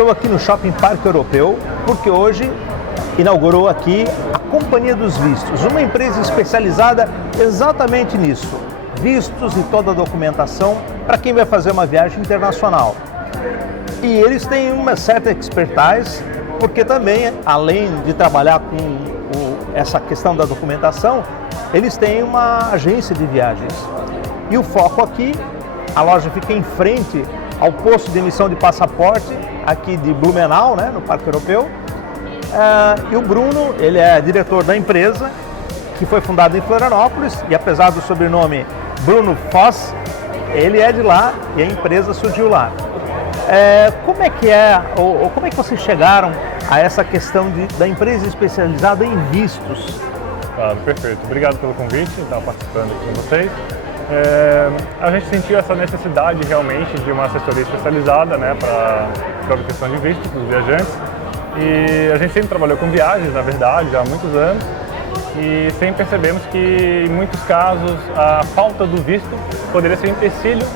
estou aqui no Shopping Parque Europeu porque hoje inaugurou aqui a Companhia dos Vistos, uma empresa especializada exatamente nisso, vistos e toda a documentação para quem vai fazer uma viagem internacional. E eles têm uma certa expertise, porque também, além de trabalhar com essa questão da documentação, eles têm uma agência de viagens. E o foco aqui, a loja fica em frente ao posto de emissão de passaporte aqui de Blumenau, né, no Parque Europeu. E o Bruno, ele é diretor da empresa, que foi fundada em Florianópolis, e apesar do sobrenome Bruno Foss, ele é de lá e a empresa surgiu lá. Como é que vocês chegaram a essa questão da empresa especializada em vistos? Claro, perfeito. Obrigado pelo convite, estar participando aqui com vocês. A gente sentiu essa necessidade realmente de uma assessoria especializada, né, para a questão de vistos dos viajantes. E a gente sempre trabalhou com viagens, na verdade, já há muitos anos. E sempre percebemos que, em muitos casos, a falta do visto poderia ser um empecilho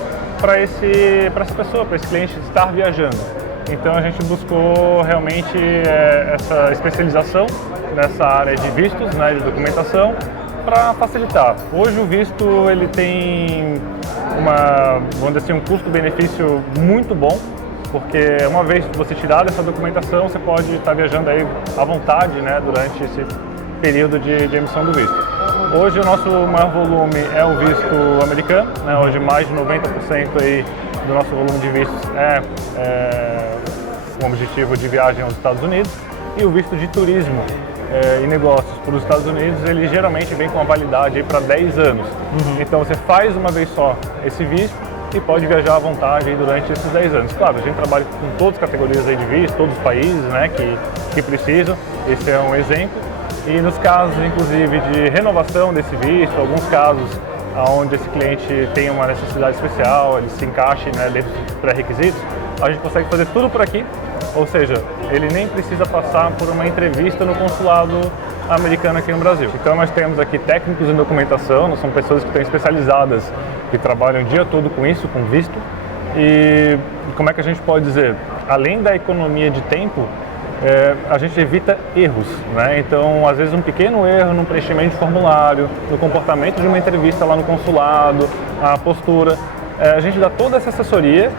para essa pessoa, para esse cliente estar viajando. Então a gente buscou realmente essa especialização nessa área de vistos, né, de documentação, para facilitar. Hoje o visto ele tem vamos dizer assim, um custo-benefício muito bom, porque uma vez que você tirar essa documentação, você pode estar viajando aí à vontade, né, durante esse período de emissão do visto. Hoje o nosso maior volume é o visto americano, né? Hoje mais de 90% aí do nosso volume de vistos é com o objetivo de viagem aos Estados Unidos, e o visto de turismo e negócios para os Estados Unidos, ele geralmente vem com uma validade para 10 anos. Então você faz uma vez só esse visto e pode viajar à vontade aí durante esses 10 anos. Claro, a gente trabalha com todas as categorias aí de visto, todos os países, né, que precisam, esse é um exemplo. E nos casos, inclusive, de renovação desse visto, alguns casos onde esse cliente tem uma necessidade especial, ele se encaixe, né, dentro dos pré-requisitos, a gente consegue fazer tudo por aqui, ou seja, ele nem precisa passar por uma entrevista no consulado americano aqui no Brasil. Então nós temos aqui técnicos em documentação, são pessoas que estão especializadas, que trabalham o dia todo com isso, com visto. E como é que a gente pode dizer? Além da economia de tempo, a gente evita erros, né? Então, às vezes um pequeno erro no preenchimento de formulário, no comportamento de uma entrevista lá no consulado, a postura, a gente dá toda essa assessoria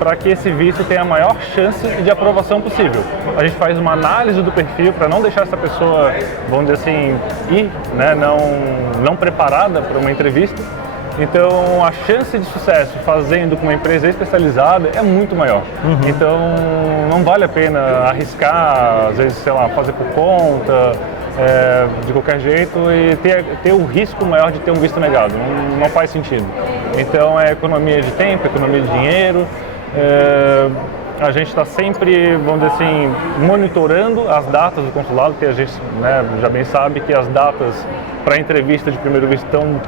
para que esse visto tenha a maior chance de aprovação possível. A gente faz uma análise do perfil para não deixar essa pessoa, vamos dizer assim, ir, né, não preparada para uma entrevista. Então a chance de sucesso fazendo com uma empresa especializada é muito maior. Então não vale a pena arriscar, às vezes, sei lá, fazer por conta, de qualquer jeito, e ter o risco maior de ter um visto negado. Não faz sentido. Então é economia de tempo, economia de dinheiro. A gente está sempre, vamos dizer assim, monitorando as datas do consulado, que a gente, né, já bem sabe que as datas para entrevista de primeiro visto estão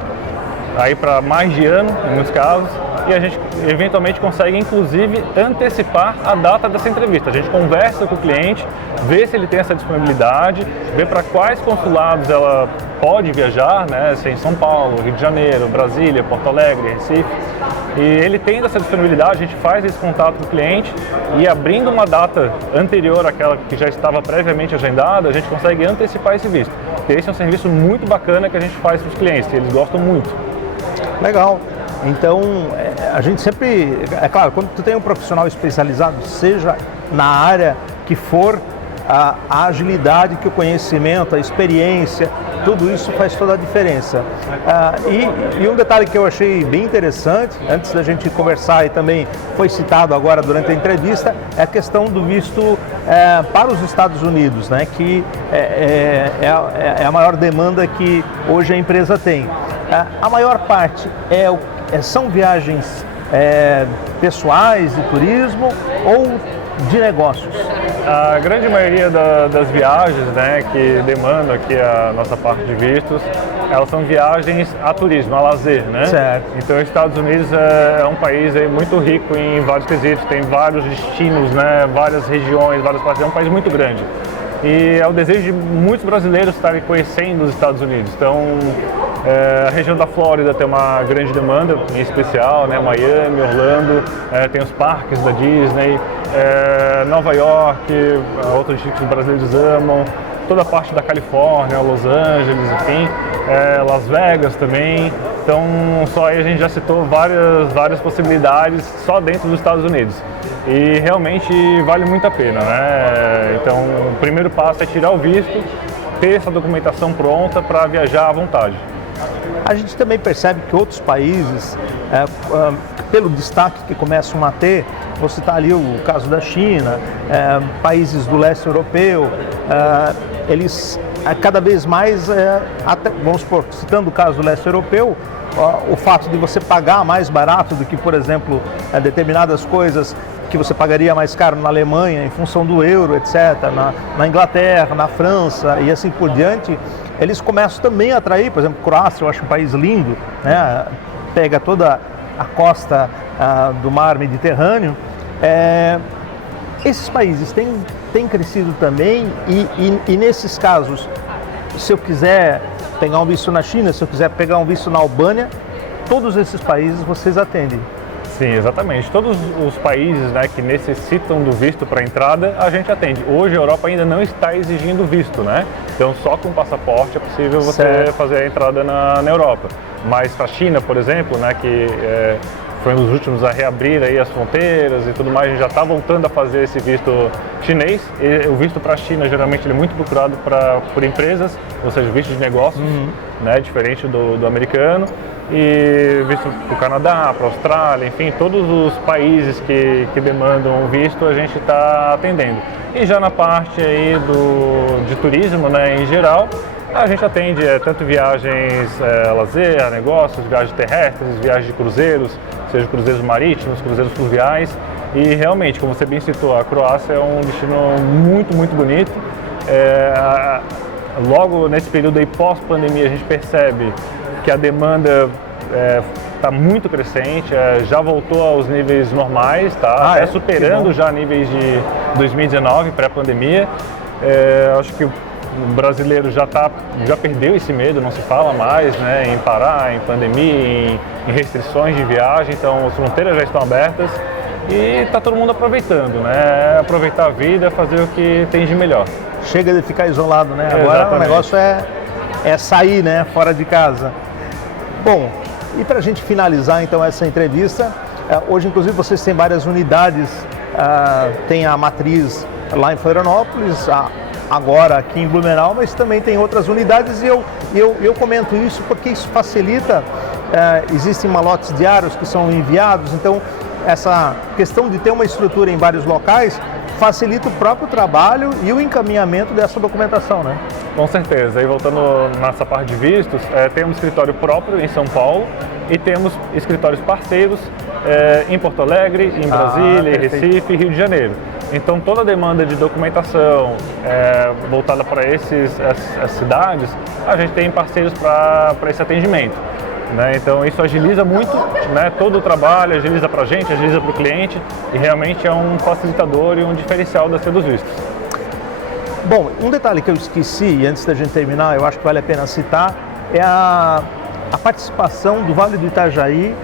aí para mais de ano, em muitos casos, e a gente eventualmente consegue, inclusive, antecipar a data dessa entrevista. A gente conversa com o cliente, vê se ele tem essa disponibilidade, vê para quais consulados ela pode viajar, né, se é em São Paulo, Rio de Janeiro, Brasília, Porto Alegre, Recife. E ele tendo essa disponibilidade, a gente faz esse contato com o cliente e, abrindo uma data anterior àquela que já estava previamente agendada, a gente consegue antecipar esse visto. E esse é um serviço muito bacana que a gente faz para os clientes, e eles gostam muito. Legal. Então, a gente sempre... É claro, quando tu tem um profissional especializado, seja na área que for, a agilidade, que o conhecimento, a experiência, tudo isso faz toda a diferença. E um detalhe que eu achei bem interessante, antes da gente conversar e também foi citado agora durante a entrevista, é a questão do visto para os Estados Unidos, né, que é a maior demanda que hoje a empresa tem. A maior parte são viagens pessoais, de turismo ou de negócios? A grande maioria das viagens, né, que demandam aqui a nossa parte de vistos, elas são viagens a turismo, a lazer, né? Certo. Então, os Estados Unidos é um país aí muito rico em vários quesitos, tem vários destinos, né, várias regiões, várias partes, é um país muito grande. E é o desejo de muitos brasileiros estarem conhecendo os Estados Unidos. Então, A região da Flórida tem uma grande demanda, em especial, né? Miami, Orlando, tem os parques da Disney, Nova York, outros destinos que os brasileiros amam, toda a parte da Califórnia, Los Angeles, enfim, Las Vegas também. Então, só aí a gente já citou várias possibilidades só dentro dos Estados Unidos. E realmente vale muito a pena, né? Então, o primeiro passo é tirar o visto, ter essa documentação pronta para viajar à vontade. A gente também percebe que outros países, pelo destaque que começam a ter, vou citar ali o caso da China, países do leste europeu, eles cada vez mais, vamos supor, citando o caso do leste europeu, o fato de você pagar mais barato do que, por exemplo, determinadas coisas que você pagaria mais caro na Alemanha em função do euro, etc., na Inglaterra, na França e assim por diante, eles começam também a atrair, por exemplo, Croácia, eu acho um país lindo, né? Pega toda a costa do mar Mediterrâneo. Esses países têm crescido também e nesses casos, se eu quiser pegar um visto na China, se eu quiser pegar um visto na Albânia, todos esses países vocês atendem. Sim, exatamente. Todos os países, né, que necessitam do visto para entrada, a gente atende. Hoje a Europa ainda não está exigindo visto, né? Então só com passaporte é possível você fazer a entrada na Europa. Mas para a China, por exemplo, né, que foi um dos últimos a reabrir aí as fronteiras e tudo mais, a gente já está voltando a fazer esse visto chinês. E o visto para a China geralmente ele é muito procurado por empresas, ou seja, visto de negócios, né, diferente do americano. E visto para o Canadá, para a Austrália, enfim, todos os países que demandam visto a gente está atendendo. E já na parte aí de turismo, né, em geral, a gente atende tanto viagens lazer, negócios, viagens terrestres, viagens de cruzeiros, seja cruzeiros marítimos, cruzeiros fluviais. E realmente, como você bem citou, a Croácia é um destino muito, muito bonito. Logo nesse período aí pós-pandemia a gente percebe que a demanda está muito crescente, já voltou aos níveis normais, tá? Superando já níveis de 2019, pré-pandemia. Acho que o brasileiro já perdeu esse medo, não se fala mais, né, em parar, em pandemia, em restrições de viagem, então as fronteiras já estão abertas e está todo mundo aproveitando, né? Aproveitar a vida, fazer o que tem de melhor. Chega de ficar isolado, né? Agora Exatamente. O negócio é sair, né, fora de casa. Bom, e para a gente finalizar então essa entrevista, hoje inclusive vocês têm várias unidades, tem a matriz lá em Florianópolis, agora aqui em Blumenau, mas também tem outras unidades e eu comento isso porque isso facilita, existem malotes diários que são enviados, então essa questão de ter uma estrutura em vários locais facilita o próprio trabalho e o encaminhamento dessa documentação, né? Com certeza. E voltando nessa parte de vistos, temos escritório próprio em São Paulo e temos escritórios parceiros em Porto Alegre, em Brasília, em Recife e Rio de Janeiro. Então toda a demanda de documentação voltada para essas cidades, a gente tem parceiros para esse atendimento. Né? Então isso agiliza muito, né, todo o trabalho, agiliza para a gente, agiliza para o cliente e realmente é um facilitador e um diferencial da dos vistos. Bom, um detalhe que eu esqueci e antes da gente terminar, eu acho que vale a pena citar, é a participação do Vale do Itajaí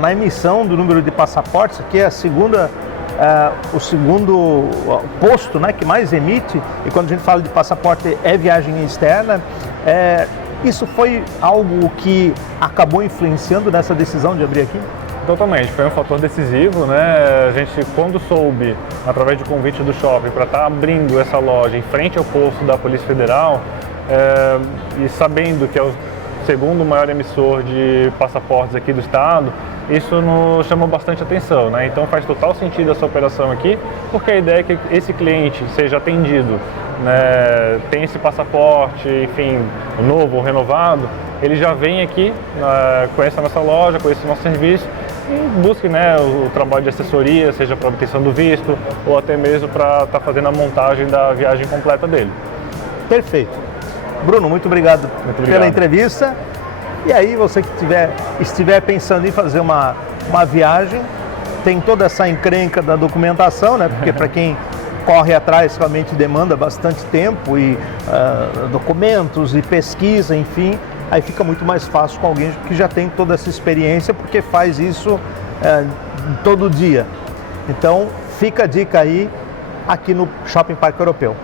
na emissão do número de passaportes, que é o segundo posto, né, que mais emite, e quando a gente fala de passaporte é viagem externa. Isso foi algo que acabou influenciando nessa decisão de abrir aqui? Totalmente, foi um fator decisivo, né? A gente, quando soube, através do convite do shopping, para estar abrindo essa loja em frente ao posto da Polícia Federal, e sabendo que é o segundo maior emissor de passaportes aqui do estado, isso nos chamou bastante atenção, né? Então faz total sentido essa operação aqui, porque a ideia é que esse cliente seja atendido, né, tem esse passaporte, enfim, novo ou renovado, ele já vem aqui, conhece a nossa loja, conhece o nosso serviço e busque, né, o trabalho de assessoria, seja para obtenção do visto ou até mesmo para estar fazendo a montagem da viagem completa dele. Perfeito. Bruno, muito obrigado pela entrevista. E aí, você que estiver pensando em fazer uma viagem, tem toda essa encrenca da documentação, né? Porque para quem corre atrás realmente demanda bastante tempo e documentos e pesquisa, enfim. aí fica muito mais fácil com alguém que já tem toda essa experiência, porque faz isso todo dia. Então, fica a dica aí aqui no Shopping Parque Europeu.